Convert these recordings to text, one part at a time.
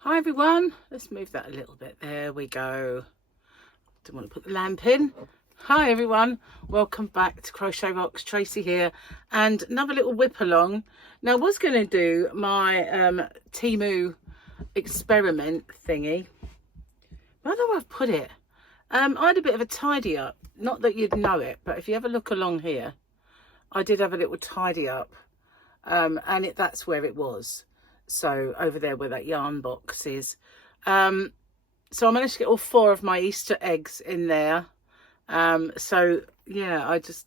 Hi everyone, let's move that a little bit. There we go. Don't want to put the lamp in. Hi everyone, welcome back to Crochet Rocks. Tracy here, and another little whip along. Now I was going to do my Temu experiment thingy. Where do I put it? I had a bit of a tidy up. Not that you'd know it, but if you ever look along here, I did have a little tidy up, and that's where it was. So over there where that yarn box is. So I managed to get all 4 of my Easter eggs in there. So yeah, I just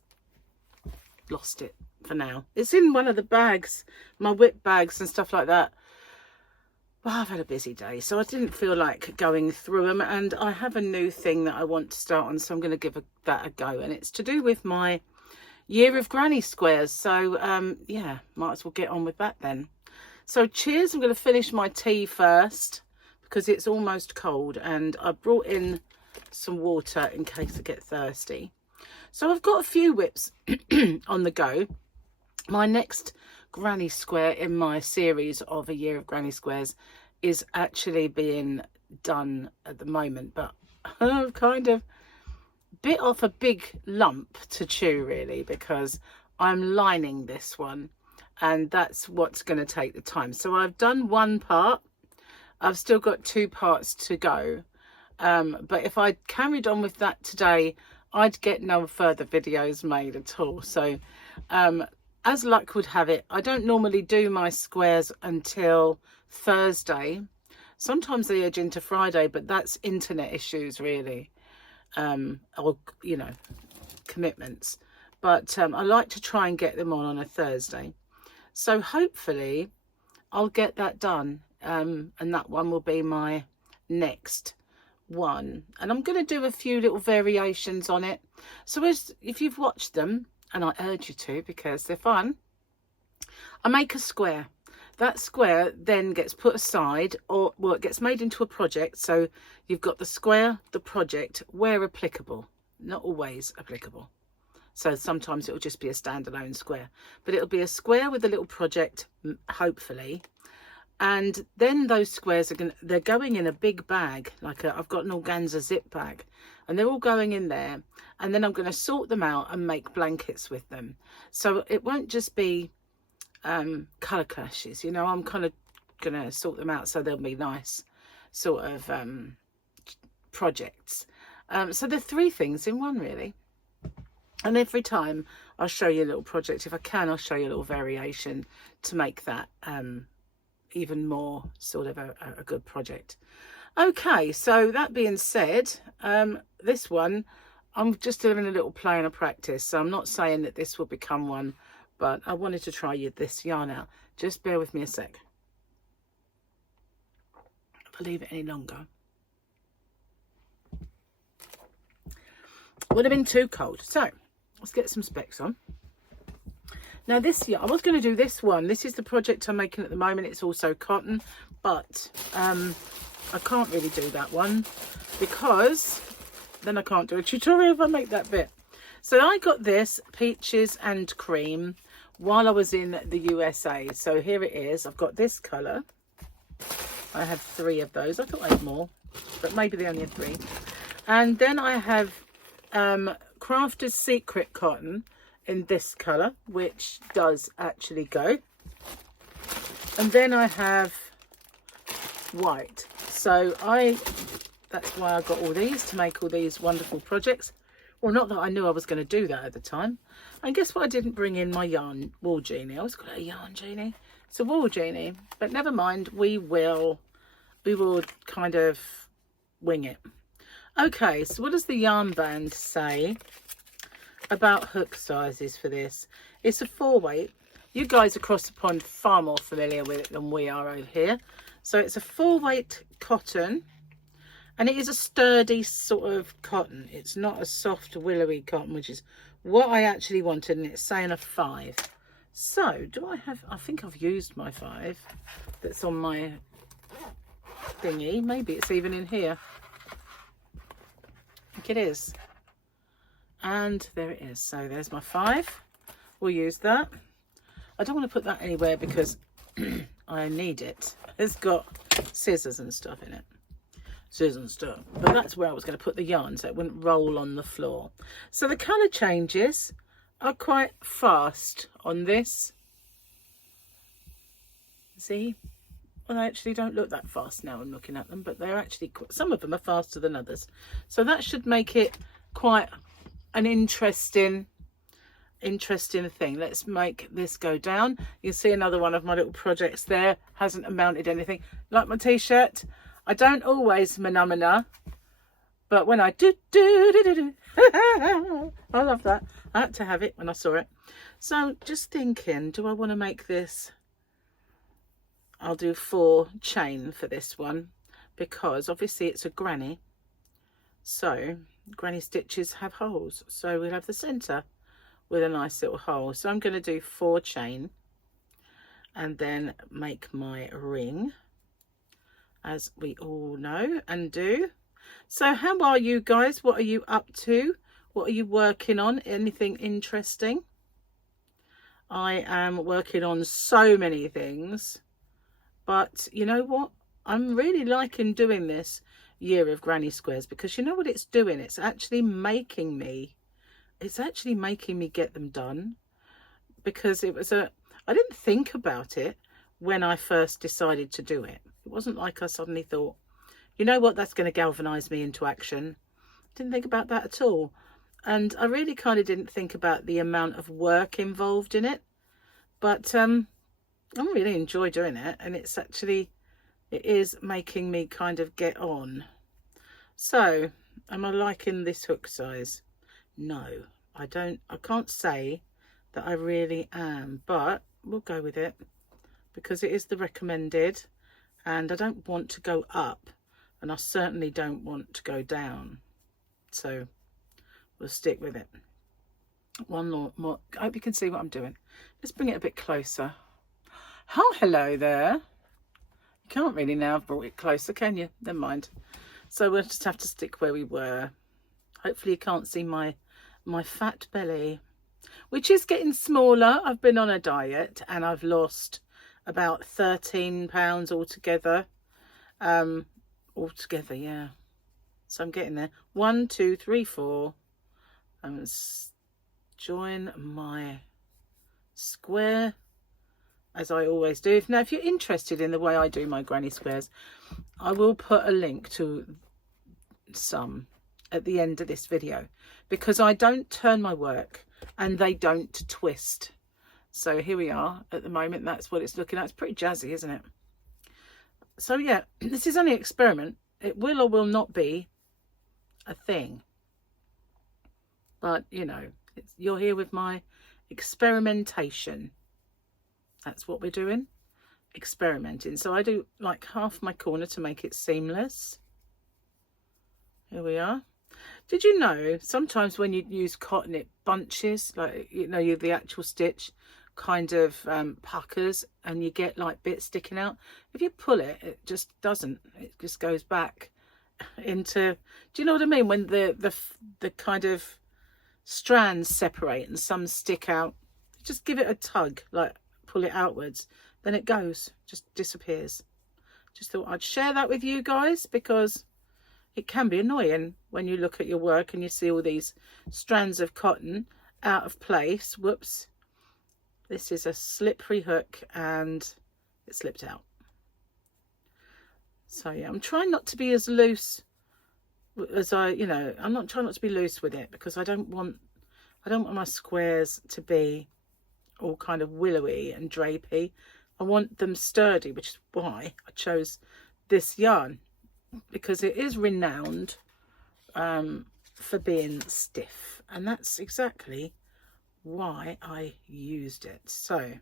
lost it for now. It's in one of the bags, my whip bags and stuff like that. Well, I've had a busy day, so I didn't feel like going through them, and I have a new thing that I want to start on, so I'm going to give that a go, and it's to do with my year of granny squares. So yeah, might as well get on with that then. So cheers, I'm going to finish my tea first because it's almost cold, and I brought in some water in case I get thirsty. So I've got a few whips on the go. My next granny square in my series of a year of granny squares is actually being done at the moment, but I've kind of bit off a big lump to chew really, because I'm lining this one. And that's what's going to take the time. So I've done one part. I've still got 2 parts to go. But if I carried on with that today, I'd get no further videos made at all. So as luck would have it, I don't normally do my squares until Thursday. Sometimes they edge into Friday, but that's internet issues really. Or, you know, commitments. But I like to try and get them on a Thursday. So hopefully I'll get that done, and that one will be my next one. And I'm going to do a few little variations on it. So if you've watched them, and I urge you to because they're fun, I make a square. That square then gets put aside, or well, it gets made into a project. So you've got the square, the project, where applicable, not always applicable. So sometimes it'll just be a standalone square, but it'll be a square with a little project, hopefully. And then those squares they're going in a big bag, like I've got an organza zip bag, and they're all going in there. And then I'm going to sort them out and make blankets with them. So it won't just be colour clashes, you know. I'm kind of going to sort them out so they'll be nice sort of projects. So they're 3 things in one really. And every time I'll show you a little project. If I can, I'll show you a little variation to make that even more sort of a good project. Okay, so that being said, this one, I'm just doing a little play and a practice. So I'm not saying that this will become one, but I wanted to try this yarn out. Just bear with me a sec. If I leave it any longer, would have been too cold. So let's get some specs on. Now this year, I was going to do this one. This is the project I'm making at the moment. It's also cotton, but I can't really do that one because then I can't do a tutorial if I make that bit. So I got this peaches and cream while I was in the USA. So here it is. I've got this colour. I have 3 of those. I thought I had more, but maybe they only had 3. And then I have Crafter's Secret cotton in this colour, which does actually go. And then I have white. So that's why I got all these, to make all these wonderful projects. Well, not that I knew I was going to do that at the time. And guess what? I didn't bring in my yarn wool genie. I always call it a yarn genie. It's a wool genie, but never mind. We will kind of wing it. Okay, so what does the yarn band say about hook sizes for this? It's a 4-weight. You guys across the pond are far more familiar with it than we are over here. So it's a 4-weight cotton, and it is a sturdy sort of cotton. It's not a soft willowy cotton, which is what I actually wanted, and it's saying a 5. So do I have, I think I've used my 5 that's on my thingy. Maybe it's even in here. I think it is. And there it is. So there's my 5. We'll use that. I don't want to put that anywhere because I need it. It's got scissors and stuff in it. Scissors and stuff. But that's where I was going to put the yarn so it wouldn't roll on the floor. So the colour changes are quite fast on this. See? Well, they actually don't look that fast now I'm looking at them, but they're actually, some of them are faster than others. So that should make it quite an interesting thing. Let's make this go down. You see another one of my little projects there. Hasn't amounted anything. Like my t-shirt, I don't always manamana, but when I do I love that. I had to have it when I saw it. So just thinking, do I want to make this? I'll do 4 chain for this one because obviously it's a granny, so granny stitches have holes, so we'll have the center with a nice little hole. So I'm going to do 4 chain and then make my ring, as we all know and do. So how are you guys? What are you up to? What are you working on? Anything interesting? I am working on so many things, but you know what? I'm really liking doing this year of granny squares because you know what it's doing? It's actually making me get them done, because it was I didn't think about it when I first decided to do it. It wasn't like I suddenly thought, you know what, that's going to galvanize me into action. Didn't think about that at all. And I really kind of didn't think about the amount of work involved in it. But I really enjoy doing it, and it is making me kind of get on. So am I liking this hook size? No, I can't say that I really am, but we'll go with it because it is the recommended, and I don't want to go up and I certainly don't want to go down, so we'll stick with it. One more. I hope you can see what I'm doing. Let's bring it a bit closer. Oh, hello there. You can't really now have brought it closer, can you? Never mind. So we'll just have to stick where we were. Hopefully you can't see my fat belly, which is getting smaller. I've been on a diet and I've lost about 13 pounds altogether. Yeah. So I'm getting there. 1, 2, 3, 4. Join my square as I always do. Now, if you're interested in the way I do my granny squares, I will put a link to some at the end of this video, because I don't turn my work and they don't twist. So here we are at the moment. That's what it's looking at. It's pretty jazzy, isn't it? So yeah, this is only an experiment. It will or will not be a thing, but you know, you're here with my experimentation. That's what we're doing, experimenting. So I do like half my corner to make it seamless. Here we are. Did you know sometimes when you use cotton it bunches, like, you know, the actual stitch kind of puckers and you get like bits sticking out? If you pull it, it just doesn't. It just goes back into, do you know what I mean, when the kind of strands separate and some stick out? Just give it a tug, like pull it outwards, then it goes, just disappears. Just thought I'd share that with you guys, because it can be annoying when you look at your work and you see all these strands of cotton out of place. Whoops. This is a slippery hook and it slipped out. So yeah, I'm trying not to be as loose as I'm not trying not to be loose with it, because I don't want my squares to be all kind of willowy and drapey. I want them sturdy, which is why I chose this yarn, because it is renowned for being stiff, and that's exactly why I used it. So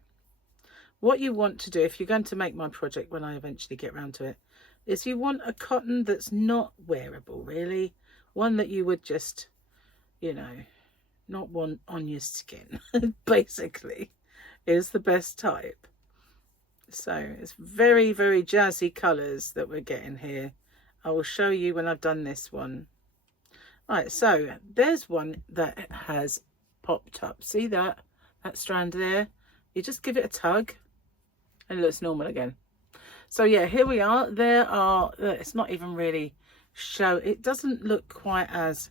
what you want to do if you're going to make my project, when I eventually get around to it, is you want a cotton that's not wearable, really, one that you would just, you know, not want on your skin basically, is the best type. So it's very, very jazzy colours that we're getting here. I will show you when I've done this one. Right, so there's one that has popped up. See that strand there? You just give it a tug and it looks normal again. So yeah, here we are. There are, it's not even really it doesn't look quite as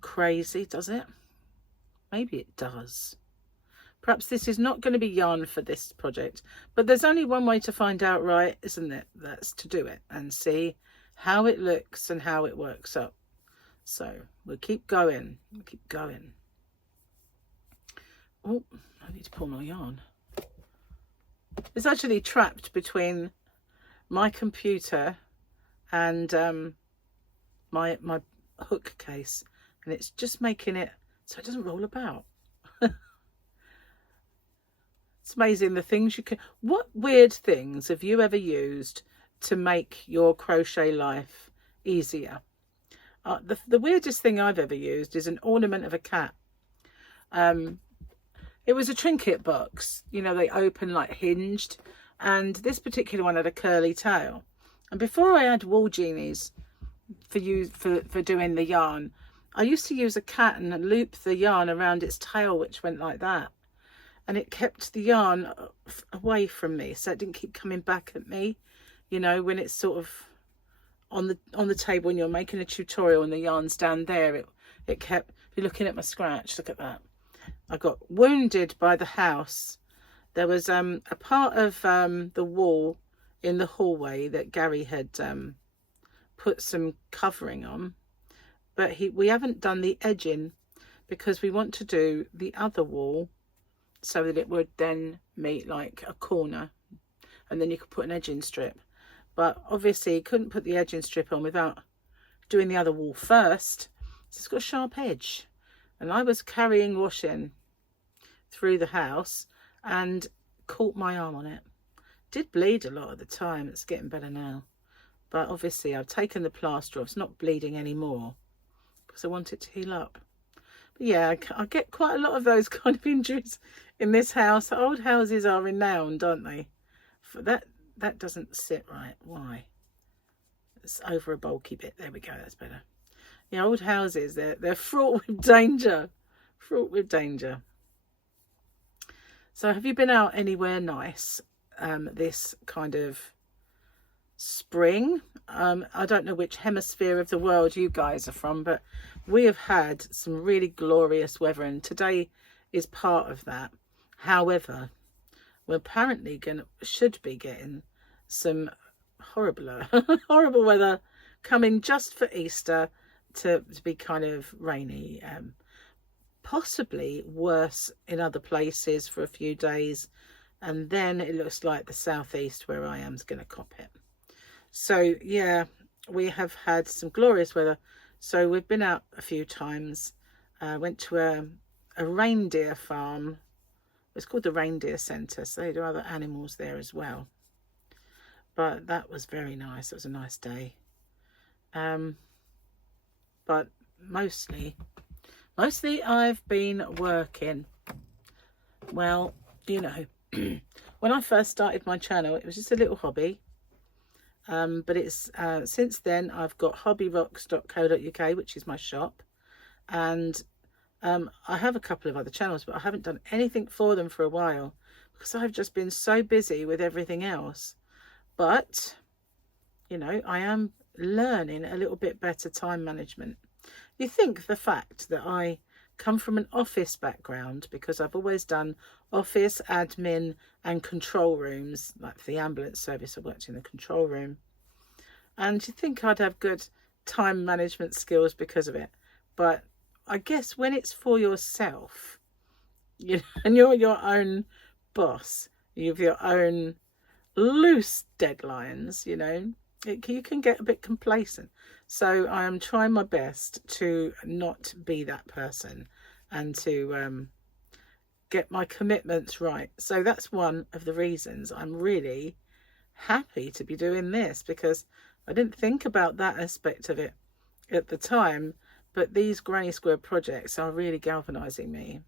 crazy, does it? Maybe it does. Perhaps this is not going to be yarn for this project, but there's only one way to find out, right, isn't it? That's to do it and see how it looks and how it works up. So we'll keep going. We'll keep going. Oh, I need to pull my yarn. It's actually trapped between my computer and my hook case, and it's just making it so it doesn't roll about. It's amazing the things you can. What weird things have you ever used to make your crochet life easier? The weirdest thing I've ever used is an ornament of a cat. It was a trinket box, you know, they open like hinged, and this particular one had a curly tail. And before I had wool genies for doing the yarn, I used to use a cat and loop the yarn around its tail, which went like that, and it kept the yarn away from me, so it didn't keep coming back at me, you know, when it's sort of on the table when you're making a tutorial and the yarn's down there. It kept, if you're looking at my scratch, look at that. I got wounded by the house. There was a part of the wall in the hallway that Gary had put some covering on, but we haven't done the edging because we want to do the other wall so that it would then meet like a corner, and then you could put an edging strip. But obviously you couldn't put the edging strip on without doing the other wall first, so it's got a sharp edge. And I was carrying washing through the house and caught my arm on it. Did bleed a lot at the time. It's getting better now, but obviously I've taken the plaster off. It's not bleeding anymore because I want it to heal up. But yeah, I get quite a lot of those kind of injuries in this house. Old houses are renowned, aren't they? For that doesn't sit right. Why? It's over a bulky bit. There we go. That's better. Yeah, old houses, they're fraught with danger. Fraught with danger. So have you been out anywhere nice this kind of spring? I don't know which hemisphere of the world you guys are from, but we have had some really glorious weather, and today is part of that. However, we're apparently should be getting some horrible weather coming just for Easter, to be kind of rainy, possibly worse in other places for a few days, and then it looks like the southeast where I am is going to cop it. So yeah, we have had some glorious weather. So we've been out a few times. Went to a reindeer farm. It's called the Reindeer Centre, so they do other animals there as well. But that was very nice. It was a nice day. But mostly I've been working. Well, you know, when I first started my channel, it was just a little hobby. But it's since then I've got hobbyrocks.co.uk, which is my shop, and I have a couple of other channels, but I haven't done anything for them for a while because I've just been so busy with everything else. But you know, I am learning a little bit better time management. You think the fact that I come from an office background, because I've always done office admin and control rooms, like for the ambulance service I worked in the control room, and you think I'd have good time management skills because of it. But I guess when it's for yourself, you know, and you're your own boss, you have your own loose deadlines, you know, you can get a bit complacent. So I am trying my best to not be that person and to get my commitments right. So that's one of the reasons I'm really happy to be doing this, because I didn't think about that aspect of it at the time, but these granny square projects are really galvanizing me.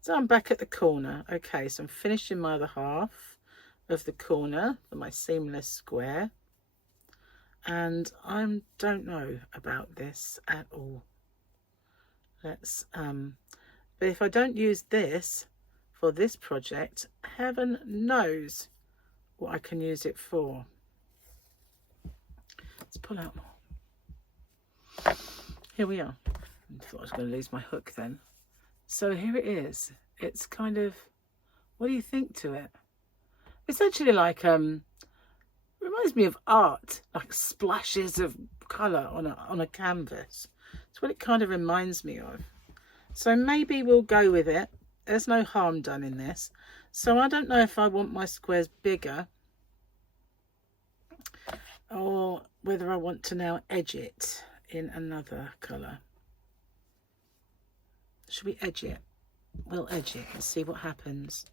So I'm back at the corner. Okay, so I'm finishing my other half of the corner for my seamless square, and I don't know about this at all. Let's but if I don't use this for this project, heaven knows what I can use it for. Let's pull out more. Here we are. I thought I was going to lose my hook then. So here it is. It's kind of, what do you think to it? It's actually like, reminds me of art, like splashes of colour on a canvas. It's what it kind of reminds me of. So maybe we'll go with it. There's no harm done in this. So I don't know if I want my squares bigger or whether I want to now edge it in another colour. Should we edge it? We'll edge it and see what happens.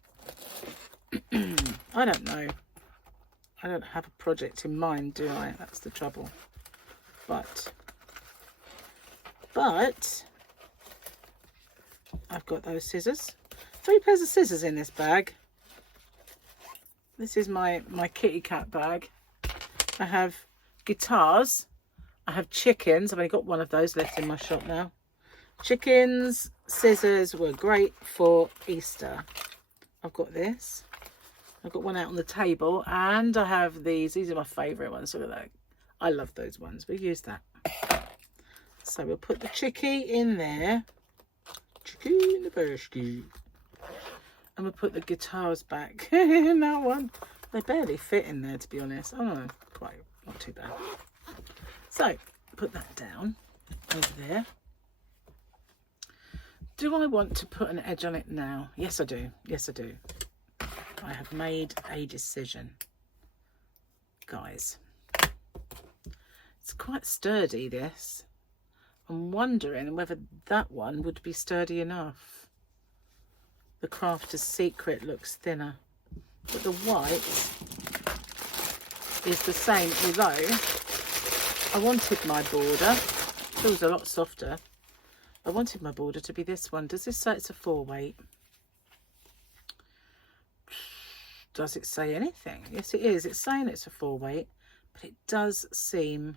I don't know. I don't have a project in mind, do I? That's the trouble. But I've got those scissors. 3 pairs of scissors in this bag. This is my kitty cat bag. I have guitars. I have chickens. I've only got one of those left in my shop now. Chickens, scissors were great for Easter. I've got this. I've got one out on the table, and I have these. These are my favourite ones. Look at that. I love those ones. We'll use that. So we'll put the chickie in there. Chickie in the basket. And we'll put the guitars back in that one. They barely fit in there, to be honest. Oh no, quite not too bad. So put that down over there. Do I want to put an edge on it now? Yes, I do. Yes, I do. I have made a decision, guys. It's quite sturdy, this. I'm wondering whether that one would be sturdy enough. The Crafter's Secret looks thinner, but the white is the same, although I wanted my border. It feels a lot softer. I wanted my border to be this one. Does this say it's a 4-weight? Does it say anything? Yes, it is. It's saying it's a 4-weight, but it does seem...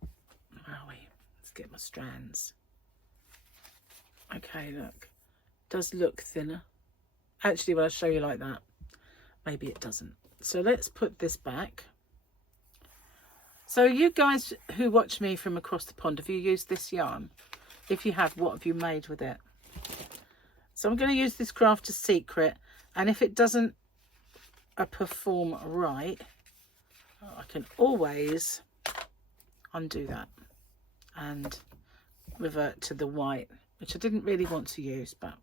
Where are we? Let's get my strands. Okay, look. It does look thinner. Actually, when I show you like that, maybe it doesn't. So let's put this back. So you guys who watch me from across the pond, have you used this yarn? If you have, what have you made with it? So I'm going to use this Crafter's Secret, and if it doesn't perform right, I can always undo that and revert to the white, which I didn't really want to use, but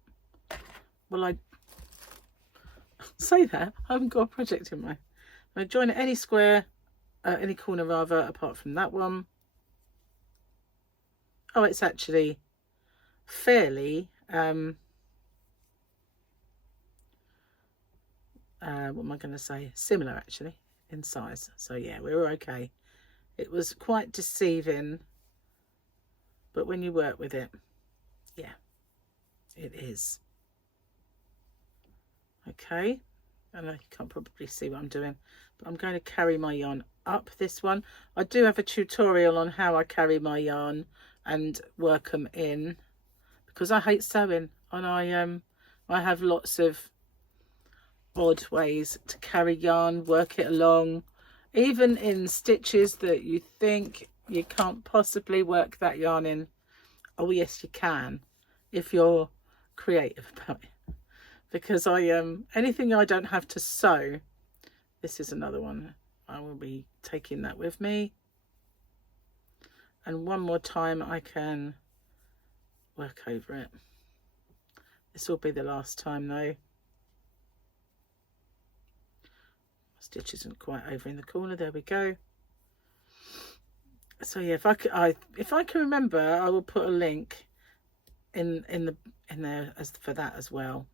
well, I say that I haven't got a project in mind. I join at any square, any corner rather, apart from that one. Oh, it's actually fairly what am I going to say, similar actually in size. So yeah, we were okay. It was quite deceiving, but when you work with it, yeah, it is. Okay, I know you can't probably see what I'm doing, but I'm going to carry my yarn up this one. I do have a tutorial on how I carry my yarn and work them in, because I hate sewing, and I have lots of odd ways to carry yarn, work it along, even in stitches that you think you can't possibly work that yarn in. Oh yes, you can, if you're creative about it. Because anything I don't have to sew, this is another one, I will be taking that with me. And one more time I can work over it. This will be the last time though. Stitch isn't quite over in the corner. There we go. So yeah, if I can remember, I will put a link in there as for that as well.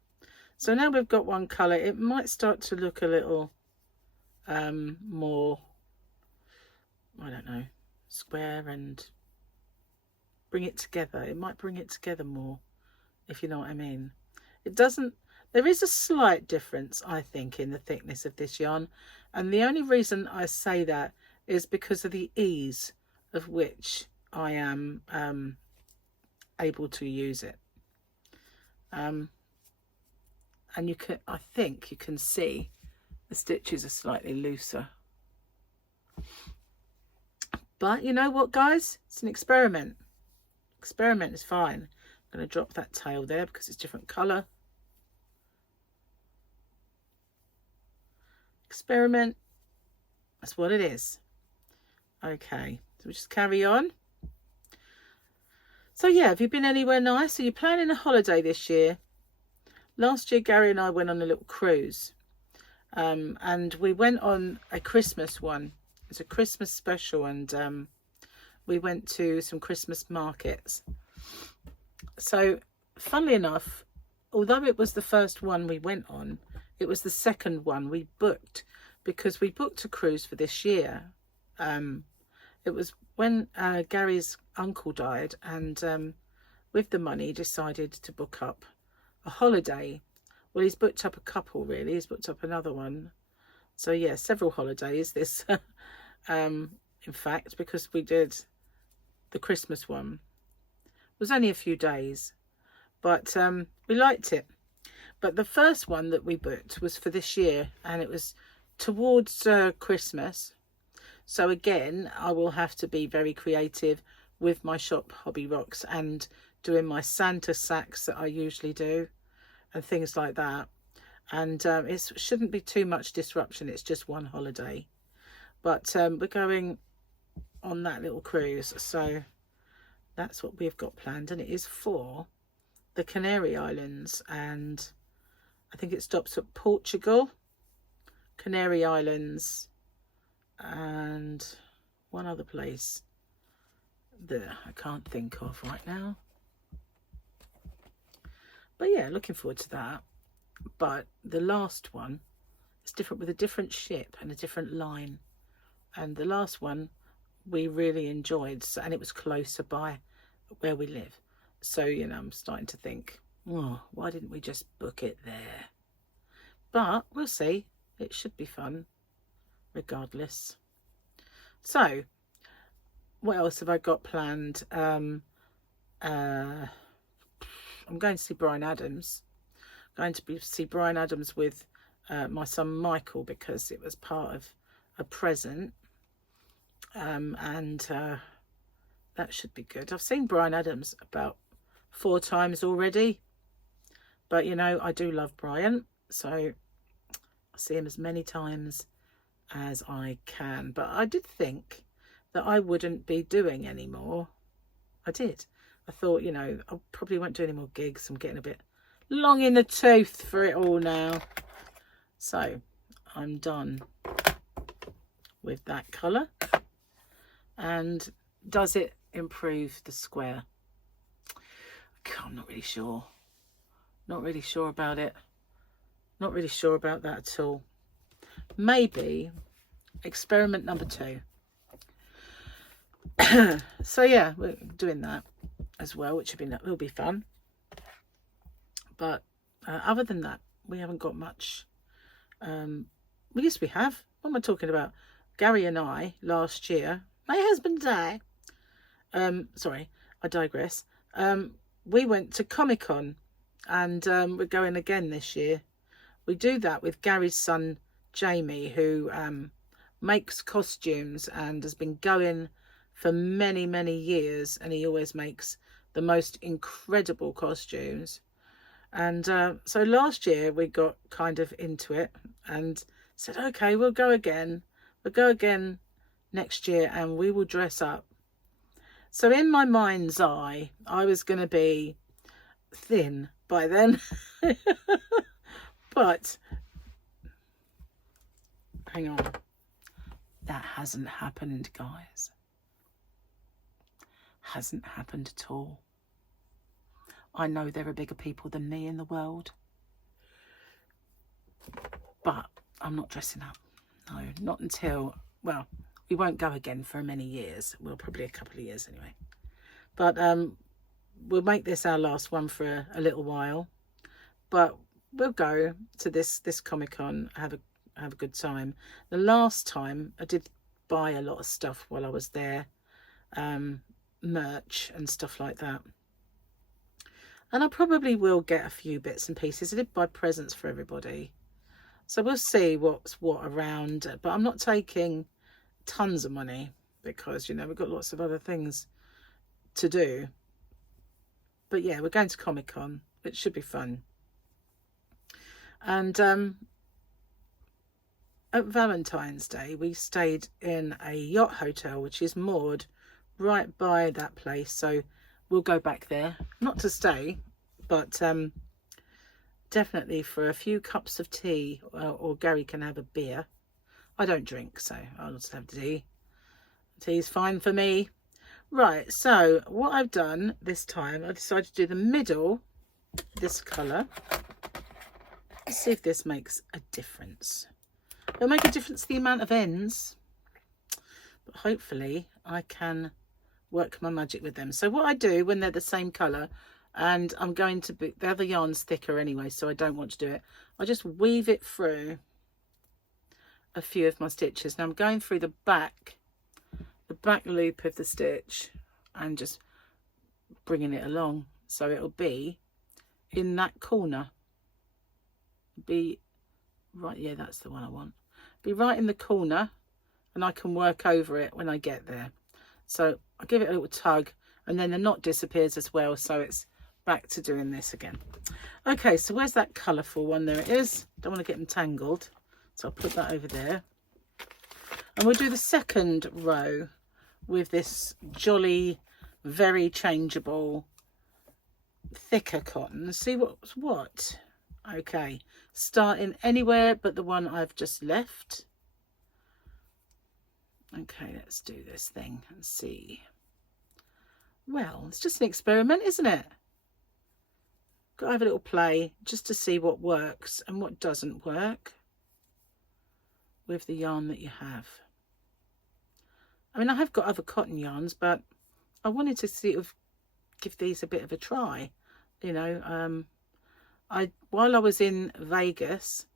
So now we've got one colour. It might start to look a little more, I don't know, square, and bring it together. It might bring it together more, if you know what I mean. It doesn't. There is a slight difference, I think, in the thickness of this yarn, and the only reason I say that is because of the ease of which I am able to use it. And you can, I think you can see, The stitches are slightly looser. But you know what, guys? It's an experiment. Experiment is fine. I'm going to drop that tail there because it's different colour. Experiment. That's what it is. Okay, so we just carry on. So yeah, have you been anywhere nice? Are you planning a holiday this year? Last year, Gary and I went on a little cruise. And we went on a Christmas one. It's a Christmas special, and we went to some Christmas markets. So, funnily enough, although it was the first one we went on, it was the second one we booked, because we booked a cruise for this year. It was when Gary's uncle died, and with the money he decided to book up a holiday. Well, he's booked up a couple, really. He's booked up another one. So yeah, several holidays this in fact, because we did the Christmas one. It was only a few days, but we liked it. But the first one that we booked was for this year, and it was towards Christmas. So again, I will have to be very creative with my shop Hobby Rocks and doing my Santa sacks that I usually do and things like that. And it shouldn't be too much disruption. It's just one holiday. But we're going on that little cruise. So that's what we've got planned. And it is for the Canary Islands. And I think it stops at Portugal, Canary Islands, and one other place that I can't think of right now. But yeah, looking forward to that. But the last one is different, with a different ship and a different line. And the last one we really enjoyed, and it was closer by where we live. So, you know, I'm starting to think, oh, why didn't we just book it there? But we'll see. It should be fun regardless. So, what else have I got planned? I'm going to see Bryan Adams. I'm going to see Bryan Adams with my son Michael, because it was part of a present. And that should be good. I've seen Bryan Adams about 4 times already. But, you know, I do love Bryan. So I see him as many times as I can. But I did think that I wouldn't be doing any more. I did. I thought, you know, I probably won't do any more gigs. I'm getting a bit long in the tooth for it all now. So I'm done with that colour. And does it improve the square? I'm not really sure. Not really sure about it. Not really sure about that at all. Maybe experiment number 2. So yeah, we're doing that as well, which will be fun. But other than that, we haven't got much. Yes, we have. What am I talking about? Gary and I last year, my husband and I, sorry, I digress. We went to Comic-Con, and we're going again this year. We do that with Gary's son Jamie, who makes costumes and has been going for many, many years, and he always makes the most incredible costumes. And so last year we got kind of into it and said, okay, we'll go again. We'll go again next year, and we will dress up. So in my mind's eye, I was going to be thin by then. But hang on, that hasn't happened, guys. Hasn't happened at all. I know there are bigger people than me in the world, but I'm not dressing up. No, not until, well, we won't go again for many years. Well, probably a couple of years anyway. But we'll make this our last one for a little while. But we'll go to this Comic-Con, have a good time. The last time I did buy a lot of stuff while I was there, merch and stuff like that. And I probably will get a few bits and pieces. I did buy presents for everybody. So we'll see what's what around, but I'm not taking tons of money because, you know, we've got lots of other things to do. But yeah, we're going to Comic-Con, which should be fun. And at Valentine's Day, we stayed in a yacht hotel, which is moored right by that place. So we'll go back there, not to stay, but definitely for a few cups of tea, or Gary can have a beer. I don't drink, so I'll just have tea. Tea's fine for me. Right, so what I've done this time, I decided to do the middle, this colour. Let's see if this makes a difference. It'll make a difference to the amount of ends, but hopefully I can work my magic with them. So what I do when they're the same colour, and I'm going to be, the other yarn's thicker anyway, so I don't want to do it, I just weave it through a few of my stitches. Now I'm going through the back loop of the stitch and just bringing it along, so it'll be in that corner, be right, yeah, that's the one I want, be right in the corner, and I can work over it when I get there. So I give it a little tug, and then the knot disappears as well, so it's back to doing this again. Okay, so where's that colourful one? There it is. Don't want to get them tangled, so I'll put that over there, and we'll do the second row with this jolly, very changeable, thicker cotton. See what's what. Okay, starting anywhere but the one I've just left. Okay, let's do this thing and see. Well, it's just an experiment, isn't it? Got to have a little play just to see what works and what doesn't work with the yarn that you have. I mean, I have got other cotton yarns, but I wanted to sort of give these a bit of a try. You know, while I was in Vegas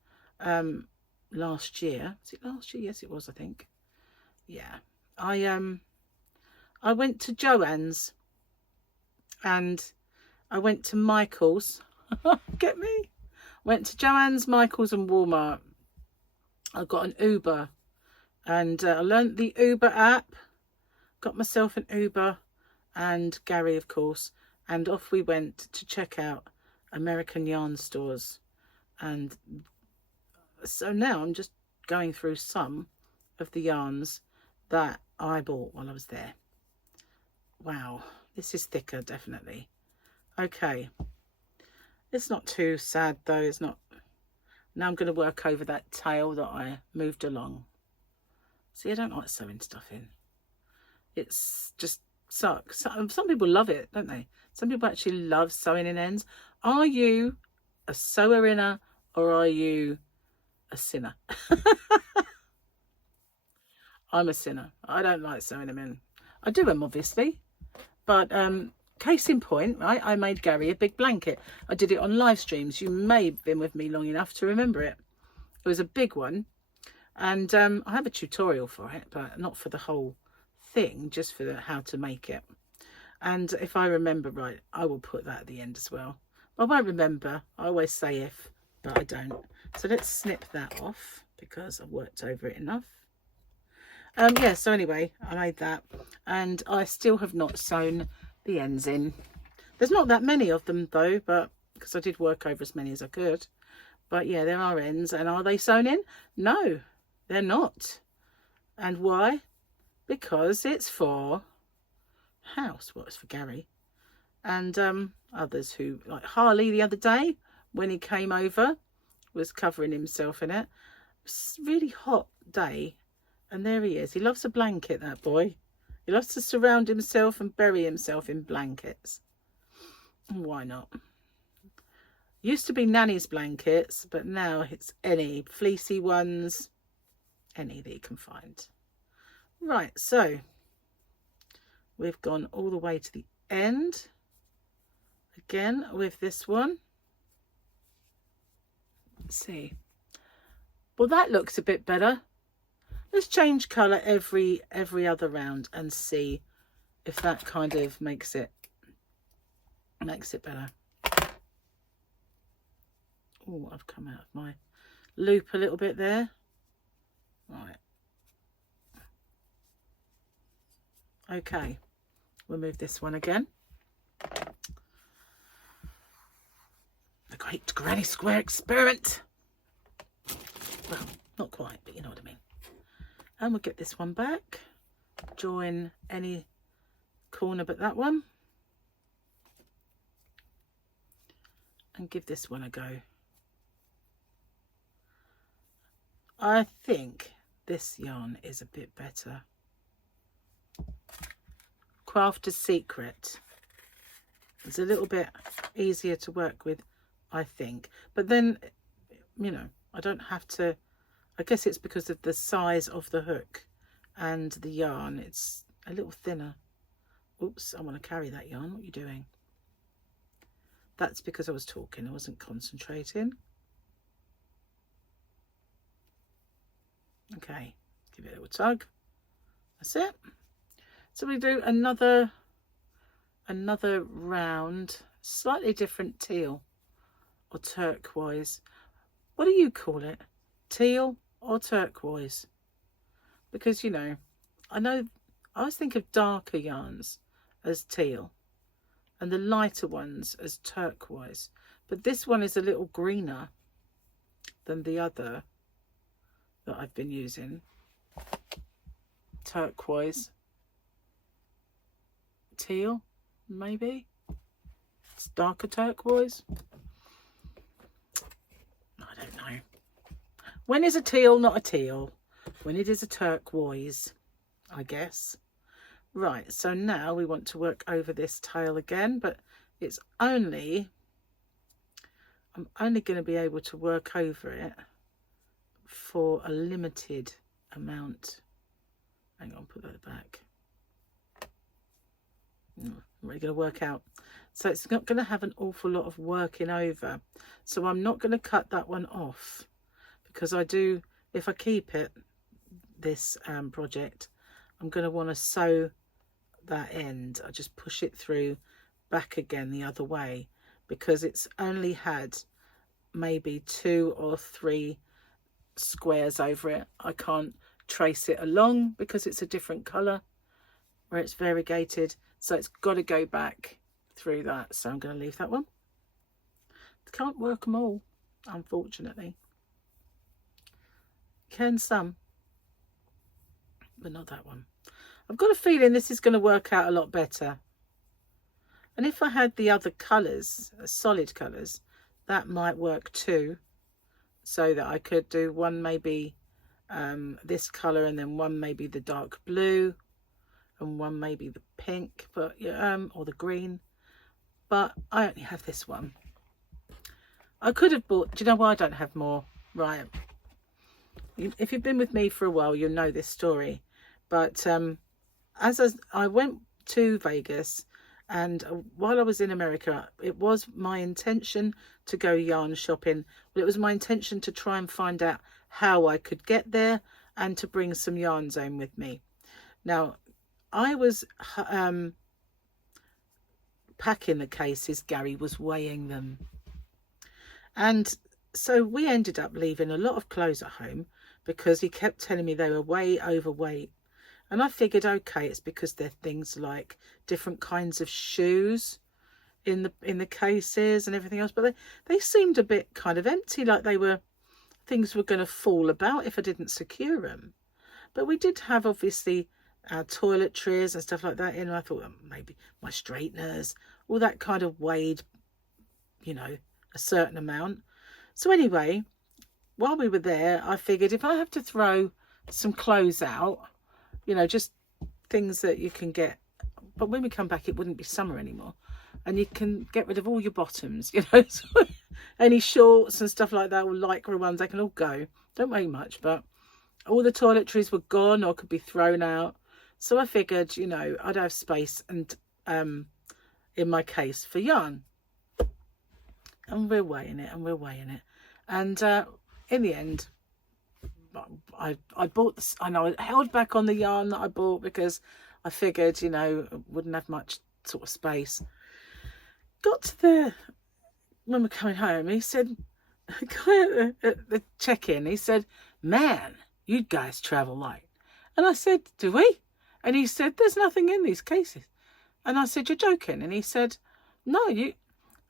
last year, was it last year? Yes, it was, I think. Yeah, I went to Joann's and I went to Michael's. Get me? Went to Joann's, Michael's and Walmart. I got an Uber, and I learned the Uber app, got myself an Uber and Gary, of course, and off we went to check out American yarn stores. And so now I'm just going through some of the yarns that I bought while I was there. Wow, this is thicker, definitely. Okay, it's not too sad though. It's not. Now I'm going to work over that tail that I moved along. See, I don't like sewing stuff in. It's just sucks. Some people love it, don't they? Some people actually love sewing in ends. Are you a sewer inner or are you a sinner? I'm a sinner. I don't like sewing them in. I do them, obviously. But case in point, right, I made Gary a big blanket. I did it on live streams. You may have been with me long enough to remember it. It was a big one. And I have a tutorial for it, but not for the whole thing, just for how to make it. And if I remember right, I will put that at the end as well. I won't remember. I always say if, but I don't. So let's snip that off because I've worked over it enough. Yeah, so anyway, I made that, and I still have not sewn the ends in. There's not that many of them though, but because I did work over as many as I could. But yeah, there are ends, and are they sewn in? No, they're not. And why? Because it's for house. Well, it's for Gary and others who, like Harley the other day when he came over, was covering himself in it. It's a really hot day. And there he is. He loves a blanket, that boy. He loves to surround himself and bury himself in blankets. Why not? Used to be Nanny's blankets, but now it's any fleecy ones, any that you can find. Right, so we've gone all the way to the end. Again with this one. Let's see. Well, that looks a bit better. Let's change colour every other round and see if that kind of makes it better. Oh, I've come out of my loop a little bit there. Right. Okay, we'll move this one again. The great granny square experiment. Well, not quite, but you know what I mean. And we'll get this one back. Join any corner but that one. And give this one a go. I think this yarn is a bit better. Crafter's Secret. It's a little bit easier to work with, I think. But then, you know, I don't have to, I guess it's because of the size of the hook and the yarn. It's a little thinner. Oops, I want to carry that yarn. What are you doing? That's because I was talking. I wasn't concentrating. Okay, give it a little tug. That's it. So we do another round, slightly different teal or turquoise. What do you call it? Teal or turquoise? Because, you know, I always think of darker yarns as teal and the lighter ones as turquoise, but this one is a little greener than the other that I've been using. Turquoise, teal, maybe it's darker turquoise. I don't know. When is a teal not a teal? When it is a turquoise, I guess. Right, so now we want to work over this tail again, but it's only, I'm only going to be able to work over it for a limited amount. Hang on, put that back. I'm really going to work out. So it's not going to have an awful lot of working over. So I'm not going to cut that one off, because I do, if I keep it, this project, I'm going to want to sew that end. I just push it through back again the other way, because it's only had maybe 2 or 3 squares over it. I can't trace it along because it's a different colour where it's variegated, so it's got to go back through that. So I'm going to leave that one. Can't work them all, unfortunately. Can some, but not that one. I've got a feeling this is going to work out a lot better. And if I had the other colours, solid colours, that might work too. So that I could do one maybe this colour, and then one maybe the dark blue, and one maybe the pink, but or the green. But I only have this one. I could have bought, do you know why I don't have more? Right. If you've been with me for a while, you'll know this story. But as I went to Vegas, and while I was in America, it was my intention to go yarn shopping. Well, it was my intention to try and find out how I could get there and to bring some yarns home with me. Now, I was packing the cases, Gary was weighing them. And so we ended up leaving a lot of clothes at home because he kept telling me they were way overweight. And I figured, okay, it's because they're things like different kinds of shoes in the cases and everything else. But they seemed a bit kind of empty, like things were going to fall about if I didn't secure them. But we did have, obviously, our toiletries and stuff like that in. And I thought, well, maybe my straighteners, all that kind of weighed, you know, a certain amount. So anyway, while we were there, I figured if I have to throw some clothes out, you know, just things that you can get, but when we come back, it wouldn't be summer anymore, and you can get rid of all your bottoms, you know, so any shorts and stuff like that, or lycra ones, they can all go. Don't weigh much, but all the toiletries were gone or could be thrown out. So I figured, you know, I'd have space and in my case for yarn. And we're weighing it, and we're weighing it, and in the end, I bought this, and I held back on the yarn that I bought because I figured, you know, wouldn't have much sort of space. Got to when we're coming home, he said, a guy at the check-in, he said, "Man, you guys travel light." And I said, "Do we?" And he said, "There's nothing in these cases." And I said, "You're joking?" And he said, "No, you..."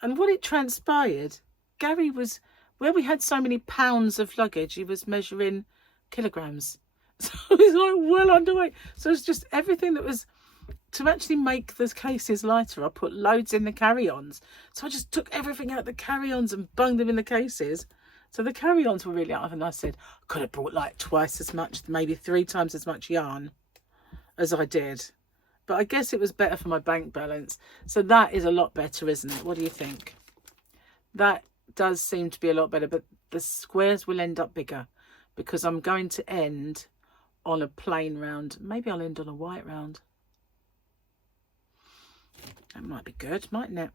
And what it transpired, Gary was, where we had so many pounds of luggage, he was measuring kilograms. So he's like well underweight. So it's just everything that was to actually make the cases lighter. I put loads in the carry-ons. So I just took everything out the carry-ons and bunged them in the cases. So the carry-ons were really out. And I said, I could have brought like twice as much, maybe 3 times as much yarn as I did. But I guess it was better for my bank balance. So that is a lot better, isn't it? What do you think? That does seem to be a lot better. But the squares will end up bigger because I'm going to end on a plain round. Maybe I'll end on a white round. That might be good, mightn't it?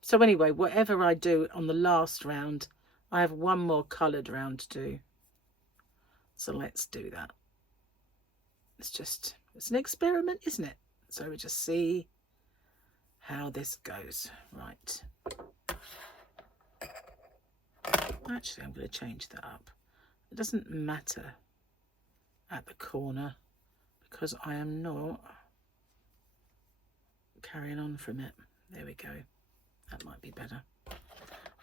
So anyway, whatever I do on the last round, I have one more coloured round to do. So let's do that. It's an experiment, isn't it? So we just see how this goes. Right. Actually, I'm going to change that up. It doesn't matter at the corner because I am not carrying on from it. There we go. That might be better.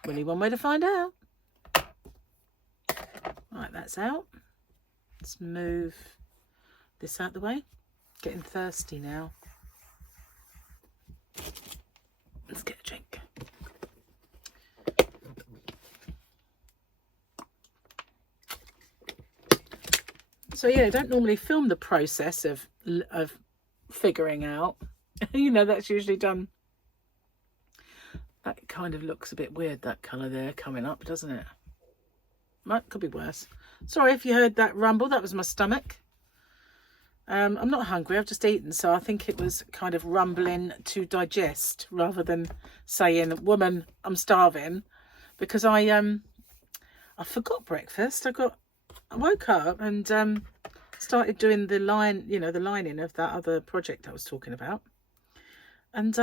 Only one way to find out. Right, that's out. Let's move this out the way. Getting thirsty now. Let's get a drink. So yeah, I don't normally film the process of figuring out. You know, that's usually done. That kind of looks a bit weird, that colour there coming up, doesn't it? Might, could be worse. Sorry if you heard that rumble, that was my stomach. I'm not hungry, I've just eaten, so I think it was kind of rumbling to digest rather than saying, "Woman, I'm starving," because I forgot breakfast. I woke up and started doing the lining of that other project I was talking about. And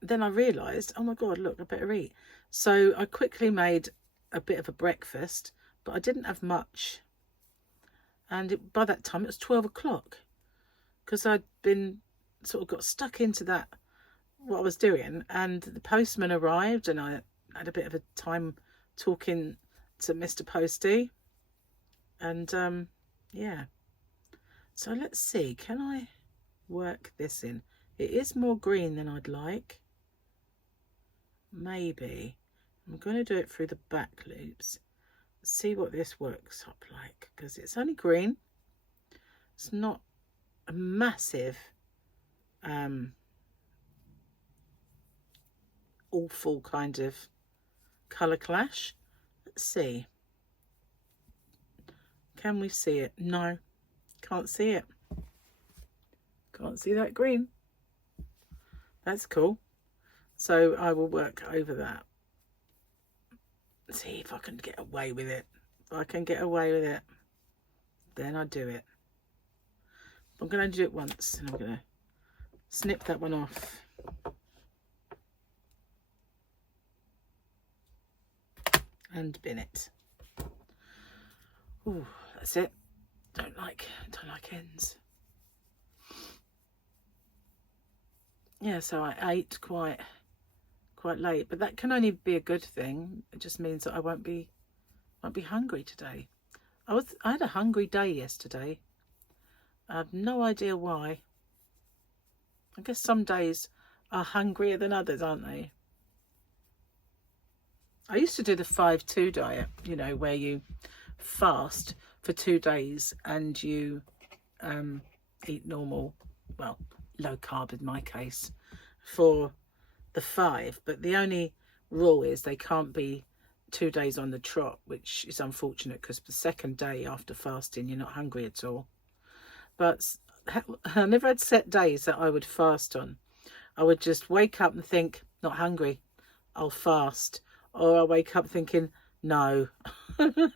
then I realised, oh my God, look, I better eat. So I quickly made a bit of a breakfast, but I didn't have much. And by that time, it was 12 o'clock because I'd been sort of got stuck into that, what I was doing. And the postman arrived and I had a bit of a time talking to Mr. Postie. And yeah. So let's see, can I work this in? It is more green than I'd like. Maybe. I'm going to do it through the back loops. See what this works up like, because it's only green. It's not a massive awful kind of colour clash. Let's see. Can we see it? No, can't see it. Can't see that green. That's cool. So I will work over that. See if I can get away with it. If I can get away with it, then I do it. I'm going to do it once and I'm going to snip that one off. And bin it. Ooh, that's it. Don't like ends. Yeah, so I ate quite late, but that can only be a good thing. It just means that I won't be hungry today. I had a hungry day yesterday. I have no idea why. I guess some days are hungrier than others, aren't they? I used to do the 5-2 diet, you know, where you fast for 2 days and you eat normal, well, low carb in my case, for the 5. But the only rule is they can't be 2 days on the trot, which is unfortunate because the second day after fasting, you're not hungry at all. But I never had set days that I would fast on. I would just wake up and think, not hungry, I'll fast. Or I wake up thinking, no,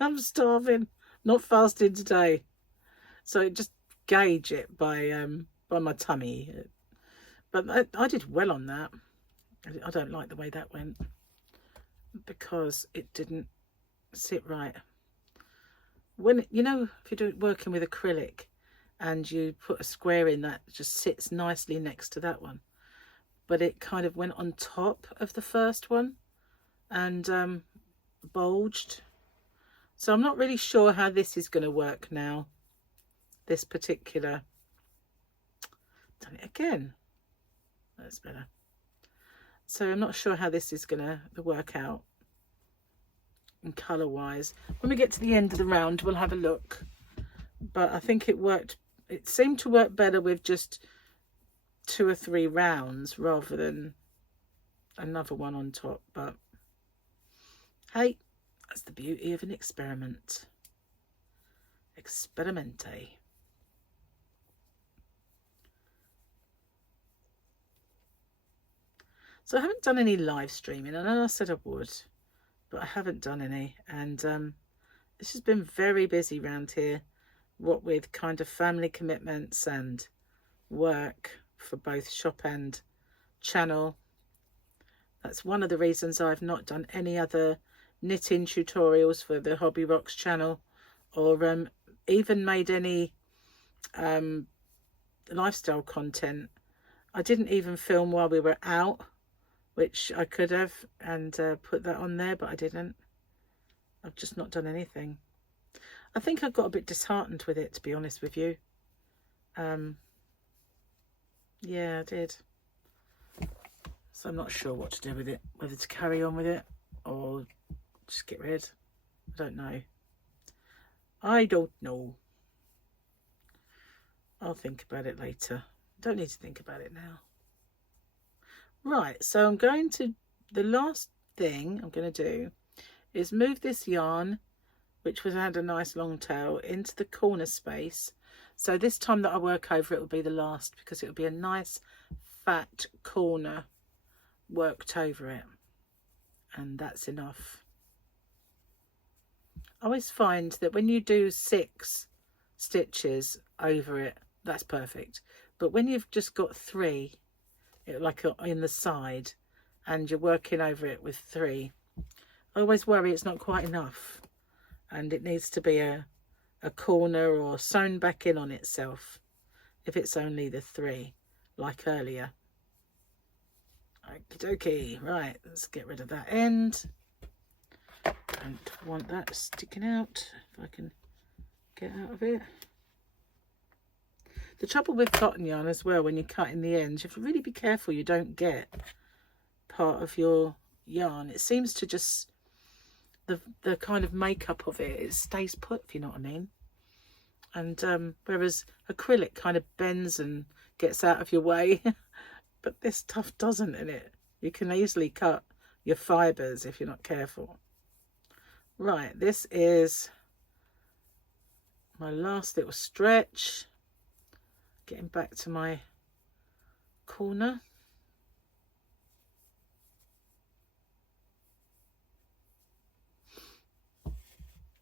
I'm starving, not fasting today. So just gauge it by my tummy. But I did well on that. I don't like the way that went. because it didn't sit right. When, you know, if you're working with acrylic and you put a square in, that just sits nicely next to that one, but it kind of went on top of the first one and bulged. So I'm not really sure how this is going to work now, this particular. Done it again. That's better. So I'm not sure how this is going to work out. And colour wise, when we get to the end of the round, we'll have a look. But I think it worked. It seemed to work better with just 2 or 3 rounds rather than another one on top. But hey, that's the beauty of an experiment. Experimente. So I haven't done any live streaming. I know I said I would, but I haven't done any, and it's just been very busy around here, what with kind of family commitments and work for both shop and channel. That's one of the reasons I've not done any other knitting tutorials for the Hobby Rocks channel, or even made any lifestyle content. I didn't even film while we were out, which I could have, and put that on there, but I didn't. I've just not done anything. I think I got a bit disheartened with it, to be honest with you. Yeah, I did. So I'm not sure what to do with it, whether to carry on with it or just get rid. I don't know. I don't know. I'll think about it later. Don't need to think about it now. Right, so I'm going to, the last thing I'm going to do is move this yarn, which had a nice long tail, into the corner space. So this time that I work over it will be the last, because it will be a nice fat corner worked over it, and that's enough. I always find that when you do 6 stitches over it, that's perfect. But when you've just got 3, like in the side, and you're working over it with 3, I always worry it's not quite enough, and it needs to be a corner or sewn back in on itself if it's only the 3 like earlier. Okie dokie. Right, let's get rid of that end. Don't want that sticking out, if I can get out of it. The trouble with cotton yarn as well, when you're cutting the ends, you have to really be careful you don't get part of your yarn. It seems to just, the kind of makeup of it stays put, if you know what I mean. And whereas acrylic kind of bends and gets out of your way, but this stuff doesn't, in it. You can easily cut your fibres if you're not careful. Right, this is my last little stretch. Getting back to my corner.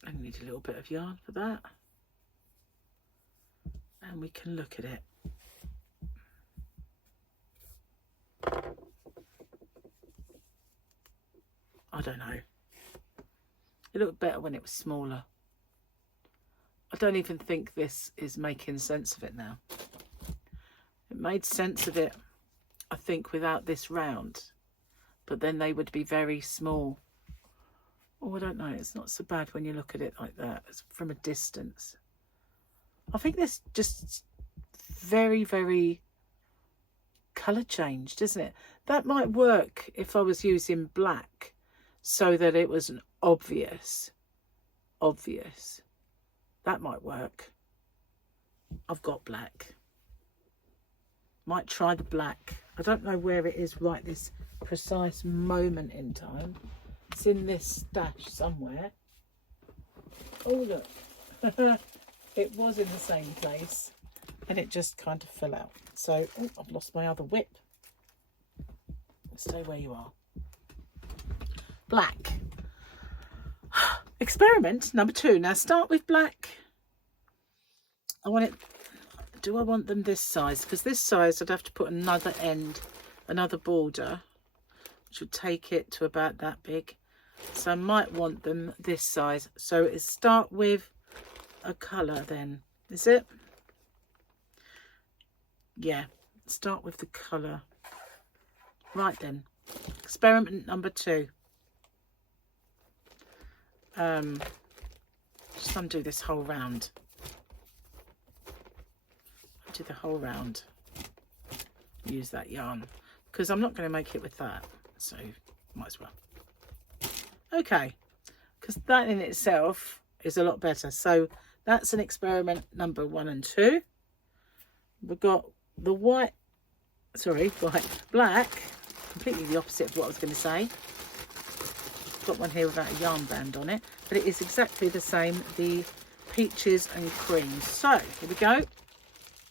I need a little bit of yarn for that. And we can look at it. I don't know. It looked better when it was smaller. I don't even think this is making sense of it now. It made sense of it, I think, without this round, but then they would be very small. Oh, I don't know. It's not so bad when you look at it like that. It's from a distance. I think this just very, very colour changed, isn't it? That might work if I was using black so that it was an obvious. That might work. I've got black. Might try the black. I don't know where it is right this precise moment in time. It's in this stash somewhere. Oh, look. It was in the same place and it just kind of fell out. So, oh, I've lost my other whip. Stay where you are. Black. Experiment number 2. Now start with black. I want it, do I want them this size? Because this size I'd have to put another end, another border, which would take it to about that big. so I might want them this size. So it's start with a colour then, is it? Yeah, start with the colour. Right then, experiment number 2. Just undo this whole round. Do the whole round. Use that yarn because I'm not going to make it with that, so might as well. Okay, because that in itself is a lot better. So that's an experiment number 1 and 2. We've got the black, completely the opposite of what I was going to say. Got one here without a yarn band on it, but it is exactly the same, the peaches and cream. So here we go.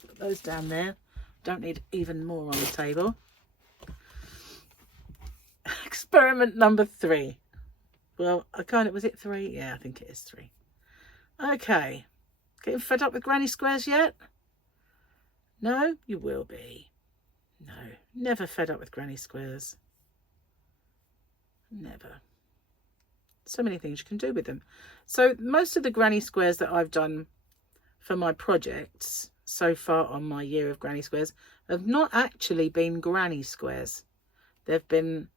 Put those down there. Don't need even more on the table. Experiment number 3. Well, was it 3? Yeah, I think it is 3. Okay. Getting fed up with granny squares yet? No, you will be. No, never fed up with granny squares. Never. So many things you can do with them. So most of the granny squares that I've done for my projects so far on my year of granny squares have not actually been granny squares. They've been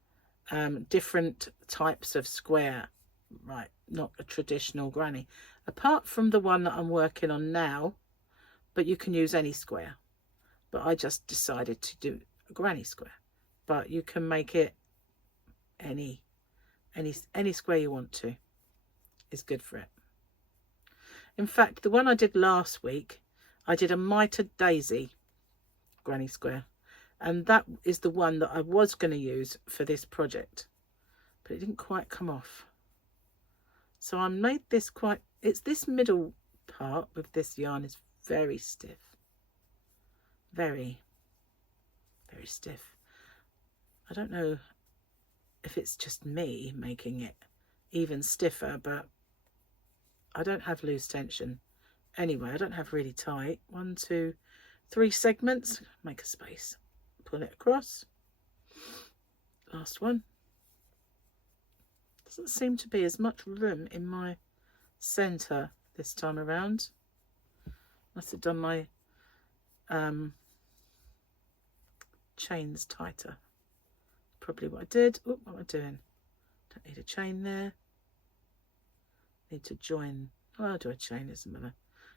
different types of square, right? Not a traditional granny, apart from the one that I'm working on now, but you can use any square. But I just decided to do a granny square, but you can make it any square you want to is good for it. In fact, the one I did last week, I did a mitered daisy granny square, and that is the one that I was going to use for this project, but it didn't quite come off. So I made this it's this middle part with this yarn is very stiff, very stiff. I don't know if it's just me making it even stiffer, but I don't have loose tension. Anyway, I don't have really tight. 1, 2, 3 segments. Make a space. Pull it across. Last one. Doesn't seem to be as much room in my centre this time around. Must have done my chains tighter. Probably what I did. Oh, what am I doing? Don't need a chain there. Need to join. Oh, I'll do a chain, doesn't matter.